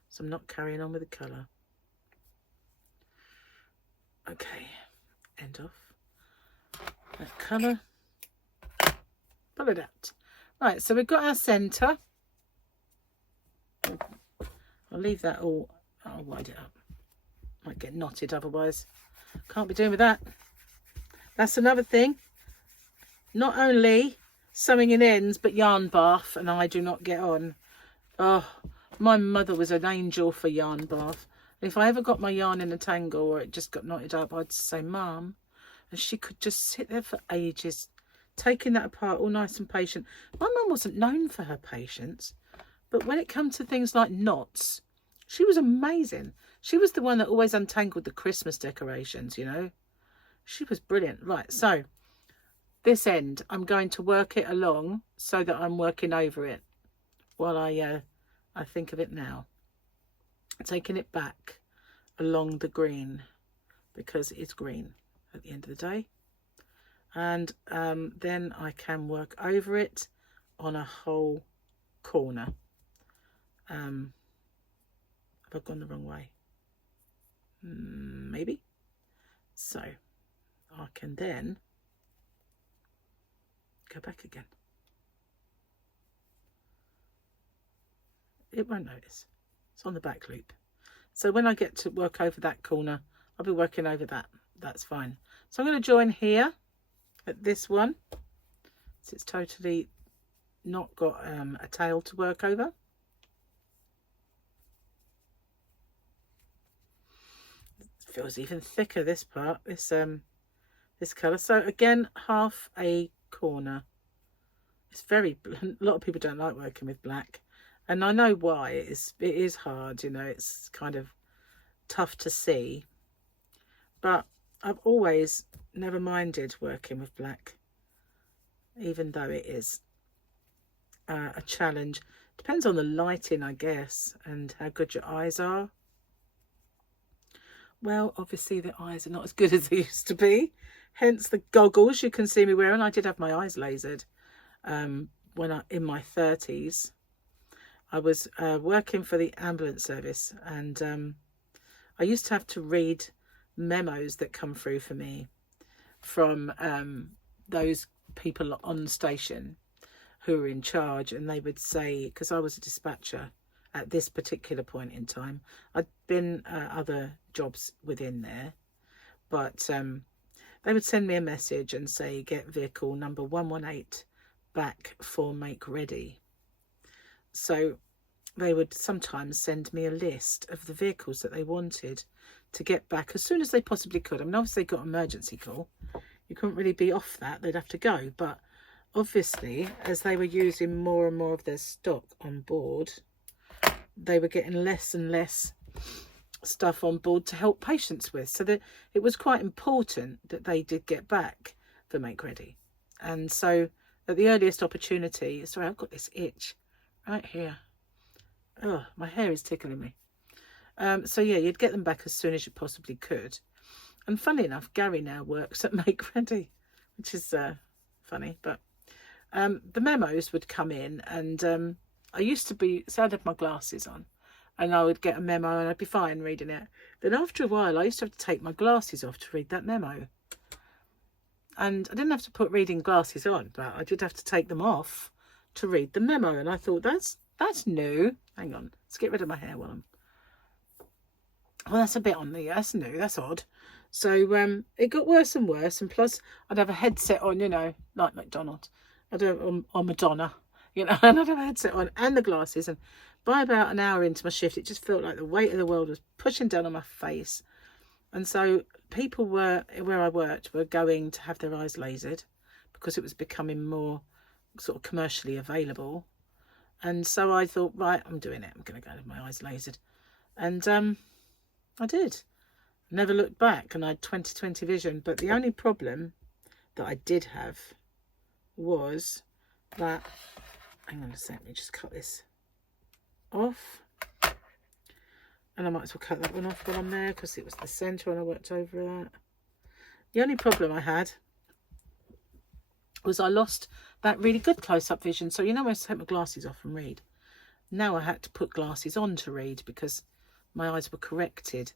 So I'm not carrying on with the colour. Okay, end off that colour. Pull it out. Right, so we've got our centre. I'll leave that all. I'll wide it up. Might get knotted otherwise. Can't be doing with that. That's another thing. Not only sewing in ends, but yarn bath, and I do not get on. Oh, my mother was an angel for yarn bath. If I ever got my yarn in a tangle or it just got knotted up, I'd say, Mum, and she could just sit there for ages, taking that apart, all nice and patient. My mum wasn't known for her patience, but when it comes to things like knots, she was amazing. She was the one that always untangled the Christmas decorations, you know. She was brilliant. Right, so this end, I'm going to work it along so that I'm working over it while I think of it now. Taking it back along the green because it's green at the end of the day. And then I can work over it on a whole corner. Have I gone the wrong way? Maybe. So I can then go back again. It won't notice. It's on the back loop. So when I get to work over that corner, I'll be working over that. That's fine. So I'm going to join here at this one. So it's totally not got a tail to work over. It feels even thicker, this part, this colour. So again, half a corner. It's very, a lot of people don't like working with black. And I know why. It is hard, you know, it's kind of tough to see. But I've always never minded working with black, even though it is a challenge. Depends on the lighting, I guess, and how good your eyes are. Well, obviously the eyes are not as good as they used to be, hence the goggles you can see me wearing. I did have my eyes lasered when in my 30s. I was working for the ambulance service, and I used to have to read memos that come through for me from those people on the station who were in charge, and they would say, because I was a dispatcher at this particular point in time, I'd been other jobs within there, but they would send me a message and say, get vehicle number 118 back for make ready. So they would sometimes send me a list of the vehicles that they wanted to get back as soon as they possibly could. I mean, obviously they got an emergency call. You couldn't really be off that. They'd have to go. But obviously, as they were using more and more of their stock on board, they were getting less and less stuff on board to help patients with. So that it was quite important that they did get back for make ready. And so at the earliest opportunity, sorry, I've got this itch right here. Oh, my hair is tickling me. So yeah, you'd get them back as soon as you possibly could. And funnily enough, Gary now works at Make Ready, which is funny. But the memos would come in, and I used to be, so I'd have my glasses on, and I would get a memo and I'd be fine reading it. Then after a while, I used to have to take my glasses off to read that memo. And I didn't have to put reading glasses on, but I did have to take them off to read the memo. And I thought, that's new. Hang on, let's get rid of my hair while I'm... Well, that's a bit on me. That's new. That's odd. So it got worse and worse. And plus, I'd have a headset on, you know, like McDonald's. I'd have on Madonna, you know, and I'd have a headset on and the glasses. And by about an hour into my shift, it just felt like the weight of the world was pushing down on my face. And so people were, where I worked, were going to have their eyes lasered because it was becoming more sort of commercially available. And so I thought, right, I'm doing it. I'm going to go have my eyes lasered. And I did. Never looked back, and I had 20/20 vision. But the only problem that I did have was that, hang on a sec, let me just cut this off. And I might as well cut that one off while I'm there, because it was the centre and I worked over that. The only problem I had was I lost that really good close-up vision. So, you know, when I take my glasses off and read, now I had to put glasses on to read because my eyes were corrected.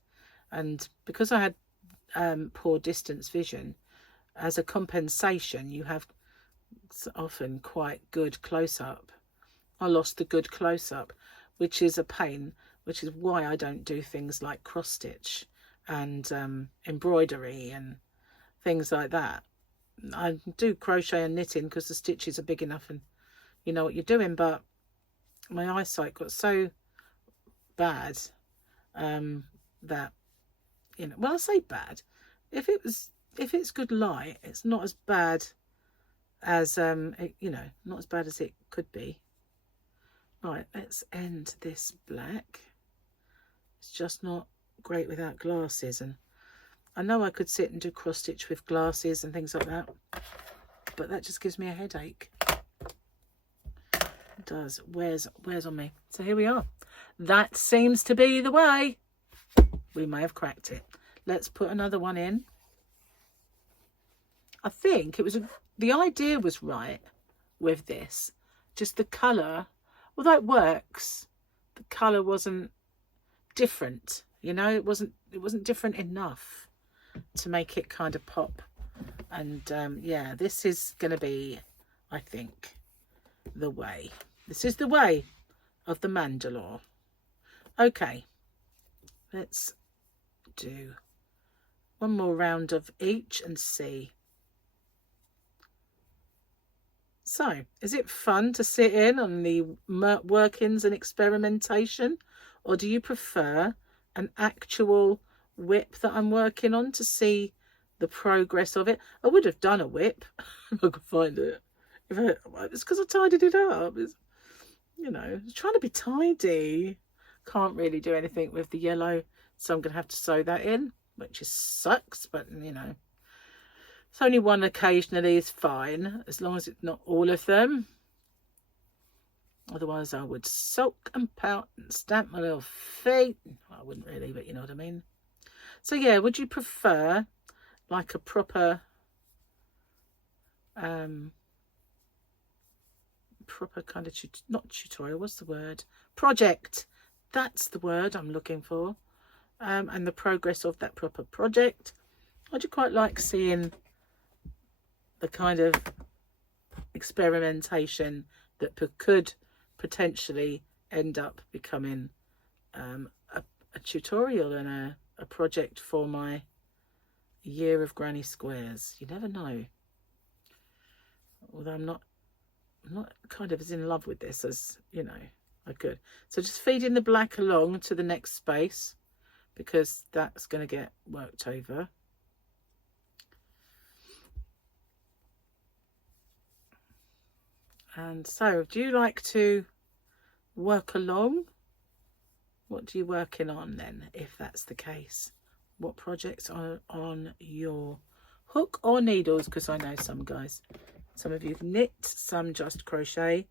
And because I had poor distance vision, as a compensation, you have often quite good close-up. I lost the good close-up, which is a pain, which is why I don't do things like cross-stitch and embroidery and things like that. I do crochet and knitting because the stitches are big enough and you know what you're doing, but my eyesight got so bad that, you know, well, I say bad, if it's good light, it's not as bad as you know, not as bad as it could be. Right, let's end this black. It's just not great without glasses, and I know I could sit and do cross stitch with glasses and things like that, but that just gives me a headache. It does. Wears on me. So here we are. That seems to be the way. We may have cracked it. Let's put another one in. I think it was the idea was right with this. Just the colour, although it works, the colour wasn't different. You know, it wasn't different enough to make it kind of pop. And yeah, this is going to be, I think, the way. This is the way of the Mandalore. Okay, let's do one more round of each and see. So, is it fun to sit in on the workings and experimentation, or do you prefer an actual whip that I'm working on to see the progress of it? I would have done a whip if I could find it. It's because I tidied it up. It's, you know, I was trying to be tidy. Can't really do anything with the yellow, so I'm going to have to sew that in, which sucks, but you know, it's only one occasionally is fine, as long as it's not all of them. Otherwise I would sulk and pout and stamp my little feet. Well, I wouldn't really, but you know what I mean. So yeah, would you prefer like a proper proper kind of not tutorial, what's the word, project, that's the word I'm looking for, and the progress of that proper project? I'd you quite like seeing the kind of experimentation that could potentially end up becoming a tutorial and a project for my year of granny squares? You never know. Although I'm not kind of as in love with this as, you know, I could. So just feeding the black along to the next space, because that's going to get worked over. And so, do you like to work along? What are you working on then, if that's the case? What projects are on your hook or needles? Because I know some guys, some of you knit, some just crochet.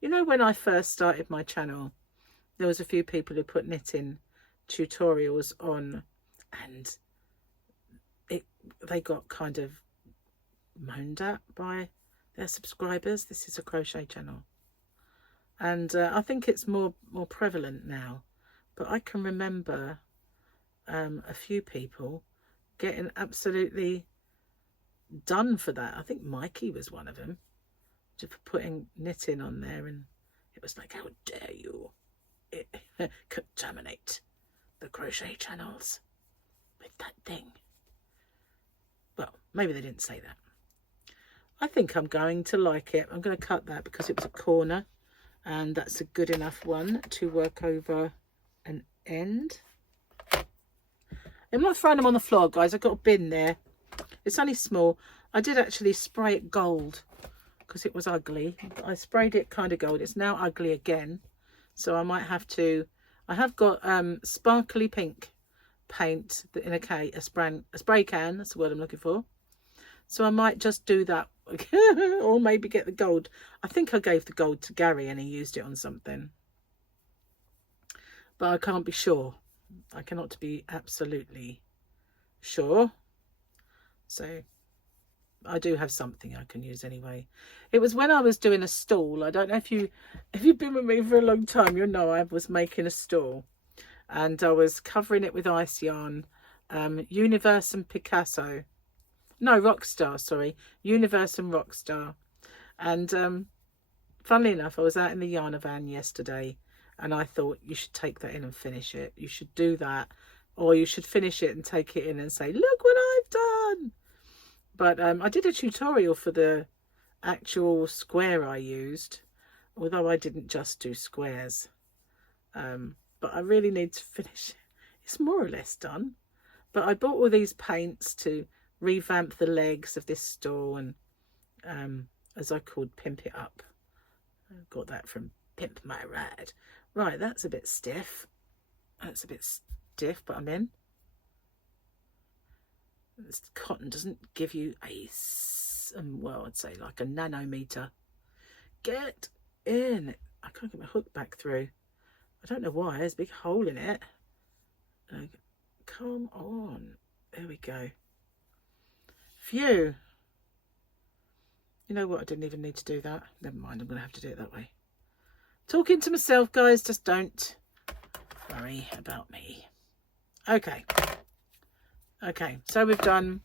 You know, when I first started my channel, there was a few people who put knitting tutorials on, and they got kind of moaned at by their subscribers. This is a crochet channel, and I think it's more prevalent now, but I can remember a few people getting absolutely done for that. I think Mikey was one of them, just for putting knitting on there, and it was like, how dare you contaminate the crochet channels with that thing. Well, maybe they didn't say that. I think I'm going to like it. I'm going to cut that because it was a corner, and that's a good enough one to work over an end. I'm not throwing them on the floor, guys. I've got a bin there. It's only small. I did actually spray it gold because it was ugly. I sprayed it kind of gold. It's now ugly again, so I might have to. I have got sparkly pink paint in a spray can. That's the word I'm looking for. So I might just do that, or maybe get the gold. I think I gave the gold to Gary and he used it on something, but I can't be sure. I cannot be absolutely sure. So I do have something I can use anyway. It was when I was doing a stall. I don't know if you've been with me for a long time, you'll know I was making a stall, and I was covering it with ice yarn, Universe and Picasso. No, Rockstar, sorry. Universe and Rockstar. And funnily enough, I was out in the yarn van yesterday, and I thought you should take that in and finish it. You should do that, or you should finish it and take it in and say, look what I've done. But I did a tutorial for the actual square I used, although I didn't just do squares. But I really need to finish it. It's more or less done. But I bought all these paints to revamp the legs of this stall, and as I called, pimp it up. I got that from Pimp My Ride. Right, that's a bit stiff. That's a bit stiff, but I'm in. This cotton doesn't give you a, well, I'd say like a nanometer. Get in. I can't get my hook back through. I don't know why. There's a big hole in it. Come on. There we go. Phew. You know what? I didn't even need to do that. Never mind. I'm going to have to do it that way. Talking to myself, guys. Just don't worry about me. Okay. Okay. So we've done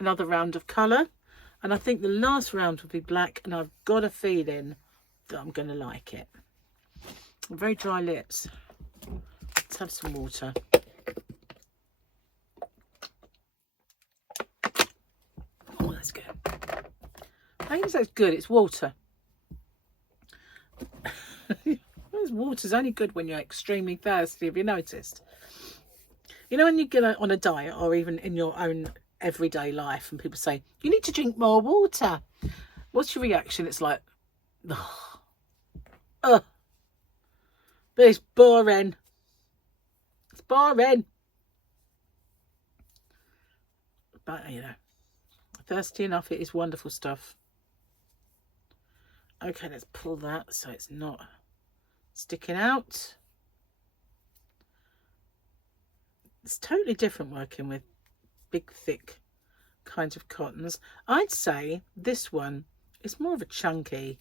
another round of colour. And I think the last round will be black. And I've got a feeling that I'm going to like it. Very dry lips. Let's have some water. Oh, that's good. I think that's good. It's water. Water's only good when you're extremely thirsty. Have you noticed? You know, when you get on a diet, or even in your own everyday life, and people say, you need to drink more water. What's your reaction? It's like, but it's boring. It's boring. But, you know, thirsty enough, it is wonderful stuff. Okay, let's pull that so it's not sticking out. It's totally different working with big, thick kinds of cottons. I'd say this one is more of a chunky.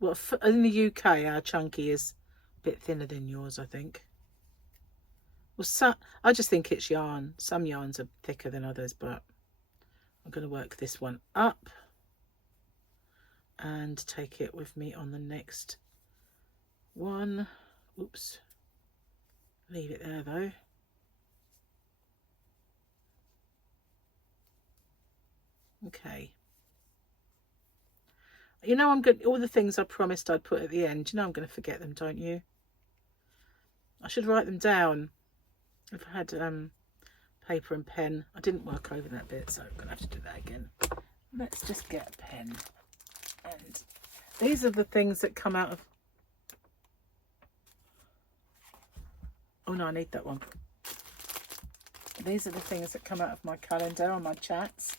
Well, in the UK, our chunky is a bit thinner than yours, I think. Well, I just think it's yarn. Some yarns are thicker than others, but I'm going to work this one up and take it with me on the next one. Oops. Leave it there, though. Okay. You know, I'm good. All the things I promised I'd put at the end, you know I'm going to forget them, don't you? I should write them down. If I had paper and pen. I didn't work over that bit, so I'm going to have to do that again. Let's just get a pen. And these are the things that come out of... Oh no, I need that one. These are the things that come out of my calendar on my chats.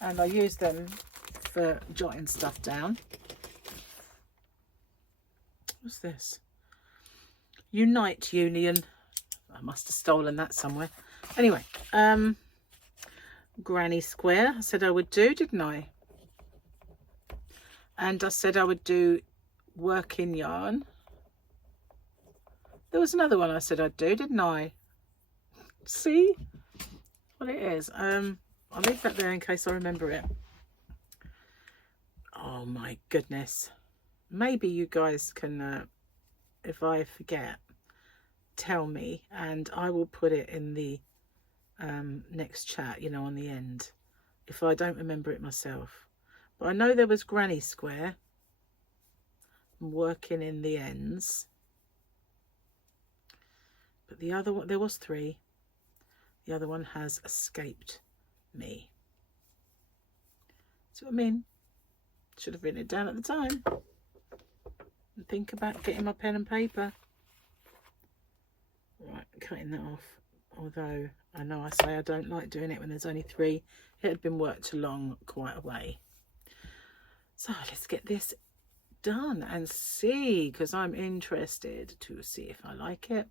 And I use them for jotting stuff down. What's this? Unite Union. I must have stolen that somewhere. Anyway, Granny Square. I said I would do, didn't I? And I said I would do working yarn. There was another one I said I'd do, didn't I? See what it is. I'll leave that there in case I remember it. Oh my goodness. Maybe you guys can, if I forget, tell me and I will put it in the next chat, you know, on the end, if I don't remember it myself. But I know there was Granny Square. I'm working in the ends. But the other one, there was 3. The other one has escaped me. See what I mean? Should have written it down at the time. And think about getting my pen and paper. Right, cutting that off. Although I know I say I don't like doing it when there's only 3. It had been worked along quite a way. So let's get this done and see, because I'm interested to see if I like it.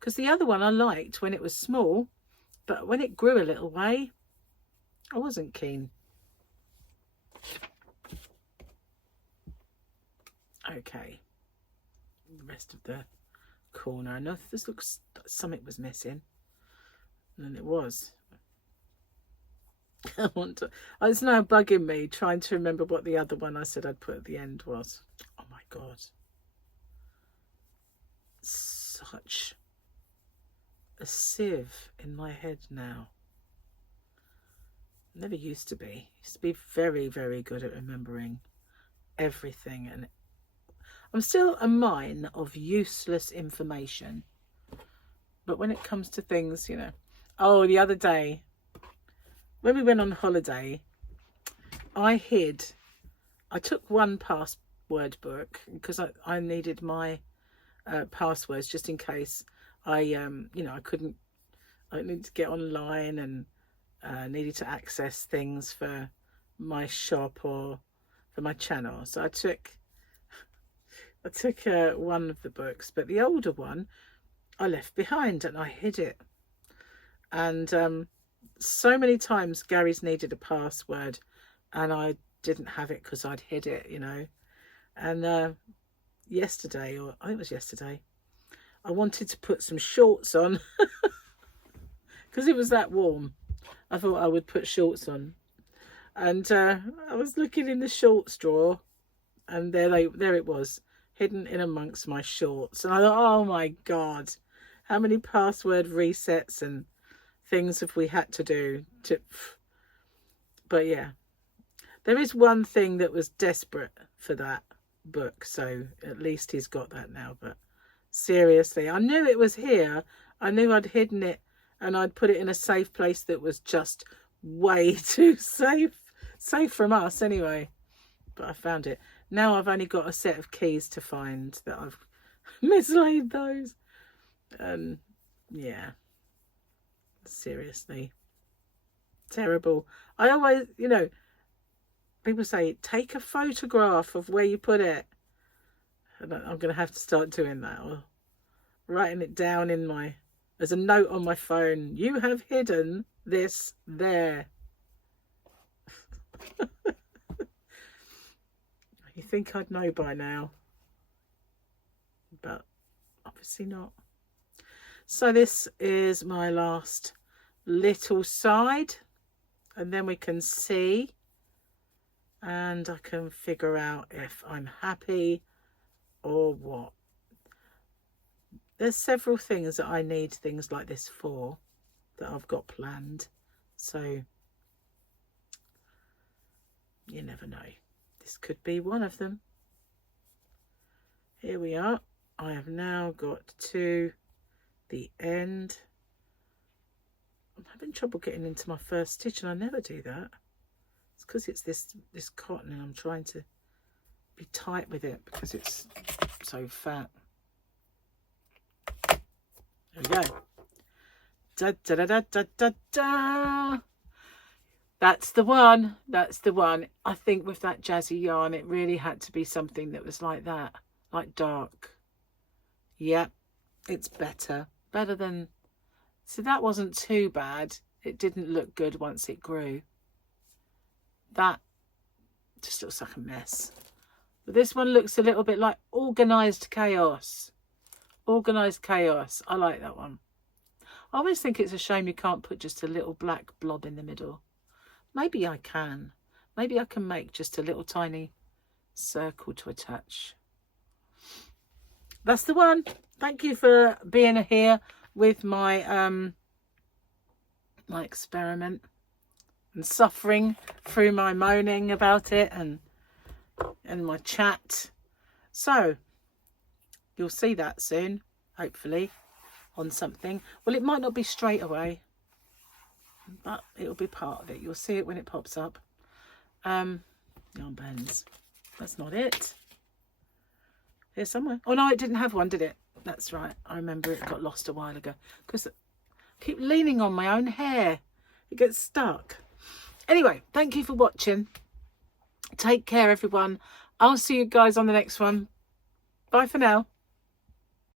Because the other one I liked when it was small, but when it grew a little way, I wasn't keen. Okay, the rest of the corner. I know this looks like something was missing, and it was. I want to. It's now bugging me trying to remember what the other one I said I'd put at the end was. Oh my god, such a sieve in my head now. Never used to be. Used to be very, very good at remembering everything, and I'm still a mine of useless information. But when it comes to things, you know. Oh, the other day, when we went on holiday, I took one password book because I needed my passwords just in case I needed to get online and needed to access things for my shop or for my channel. So I took one of the books, but the older one I left behind and I hid it. And so many times Gary's needed a password and I didn't have it because I'd hid it, you know. And yesterday, or I think it was yesterday, I wanted to put some shorts on because it was that warm. I thought I would put shorts on, and I was looking in the shorts drawer, and there it was, hidden in amongst my shorts. And I thought, oh my god, how many password resets and things have we had to do to... But yeah, there is one thing that was desperate for that book, so at least he's got that now. But seriously, I knew it was here. I knew I'd hidden it and I'd put it in a safe place that was just way too safe from us anyway. But I found it. Now I've only got a set of keys to find that I've mislaid those. Yeah, seriously, terrible. I always, you know, people say, take a photograph of where you put it. And I'm going to have to start doing that, or writing it down in my, as a note on my phone. You have hidden this there. You think I'd know by now, but obviously not. So this is my last little side, and then we can see, and I can figure out if I'm happy or what. There's several things that I need things like this for, that I've got planned, so you never know. This could be one of them. Here we are. I have now got to the end. I'm having trouble getting into my first stitch, and I never do that. It's because it's this cotton, and I'm trying to be tight with it because it's so fat. There we go. Da da da da da da da. That's the one. That's the one. I think with that jazzy yarn, it really had to be something that was like that, like dark. Yep, it's better. Better than... So that wasn't too bad. It didn't look good once it grew. That just looks like a mess. But this one looks a little bit like organised chaos. Organised chaos. I like that one. I always think it's a shame you can't put just a little black blob in the middle. Maybe I can. Maybe I can make just a little tiny circle to attach. That's the one. Thank you for being here with my my experiment and suffering through my moaning about it and my chat. So you'll see that soon, hopefully, on something. Well, it might not be straight away, but it'll be part of it. You'll see it when it pops up. Yarn bands. That's not it. Here somewhere. Oh no, it didn't have one, did it? That's right. I remember it got lost a while ago because I keep leaning on my own hair. It gets stuck. Anyway, thank you for watching. Take care, everyone. I'll see you guys on the next one. Bye for now.